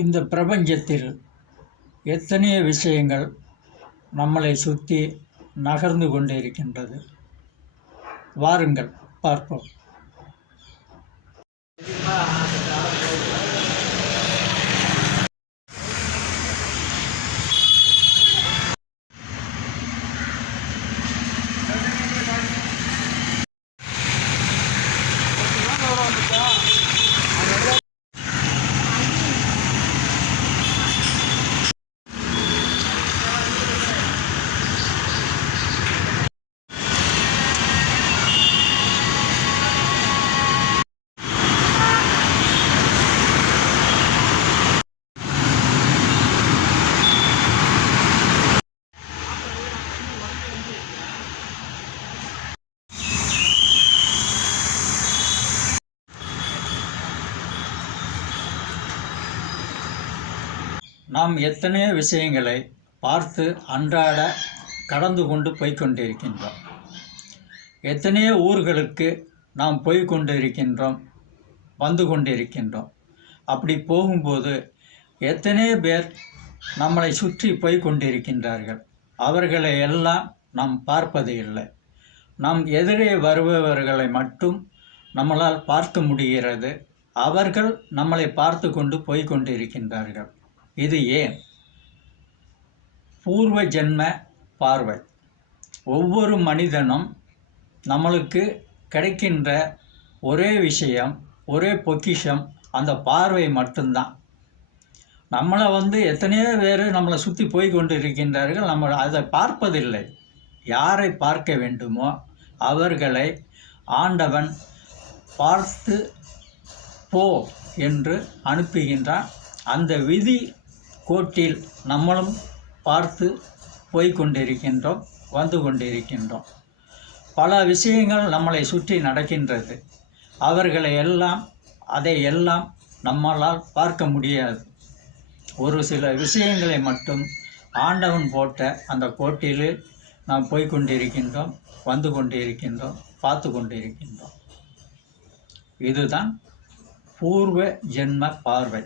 இந்த பிரபஞ்சத்தில் எத்தனையோ விஷயங்கள் நம்மளை சுற்றி நகர்ந்து கொண்டிருக்கின்றது. வாருங்கள் பார்ப்போம். நாம் எத்தனையோ விஷயங்களை பார்த்து அன்றாட கடந்து கொண்டு போய்கொண்டிருக்கின்றோம். எத்தனையோ ஊர்களுக்கு நாம் போய்கொண்டிருக்கின்றோம், வந்து கொண்டிருக்கின்றோம். அப்படி போகும்போது எத்தனையோ பேர் நம்மளை சுற்றி போய்கொண்டிருக்கின்றார்கள். அவர்களை எல்லாம் நாம் பார்ப்பது இல்லை. நம் எதிரே வருபவர்களை மட்டும் நம்மளால் பார்க்க முடிகிறது. அவர்கள் நம்மளை பார்த்து கொண்டு போய்கொண்டிருக்கின்றார்கள். இது ஏன்? பூர்வ ஜென்ம பார்வை. ஒவ்வொரு மனிதனும் நம்மளுக்கு கிடைக்கின்ற ஒரே விஷயம், ஒரே பொக்கிஷம் அந்த பார்வை மட்டும்தான். நம்மளை எத்தனையோ பேர் நம்மளை சுற்றி போய் கொண்டு இருக்கின்றார்கள். நம்ம அதை பார்ப்பதில்லை. யாரை பார்க்க வேண்டுமோ அவர்களை ஆண்டவன் பார்த்து போ என்று அனுப்புகின்றான். அந்த விதி கோட்டில் நம்மளும் பார்த்து போய்கொண்டிருக்கின்றோம், வந்து கொண்டிருக்கின்றோம். பல விஷயங்கள் நம்மளை சுற்றி நடக்கின்றது. அதையெல்லாம் நம்மளால் பார்க்க முடியாது. ஒரு சில விஷயங்களை மட்டும் ஆண்டவன் போட்ட அந்த கோட்டில் நாம் போய்கொண்டிருக்கின்றோம், வந்து கொண்டிருக்கின்றோம், பார்த்து கொண்டிருக்கின்றோம். இதுதான் பூர்வ ஜென்ம பார்வை.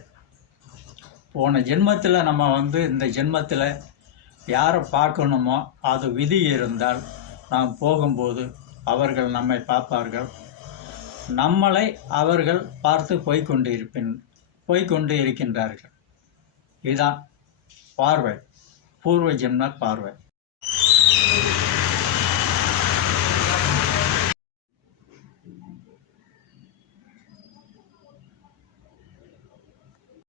போன ஜென்மத்தில் நம்ம இந்த ஜென்மத்தில் யாரை பார்க்கணுமோ அது விதி இருந்தால் நாம் போகும்போது அவர்கள் நம்மை பார்ப்பார்கள். நம்மளை அவர்கள் பார்த்து போய்கொண்டு இருக்கின்றார்கள். இதுதான் பார்வை, பூர்வ ஜென்ம பார்வை.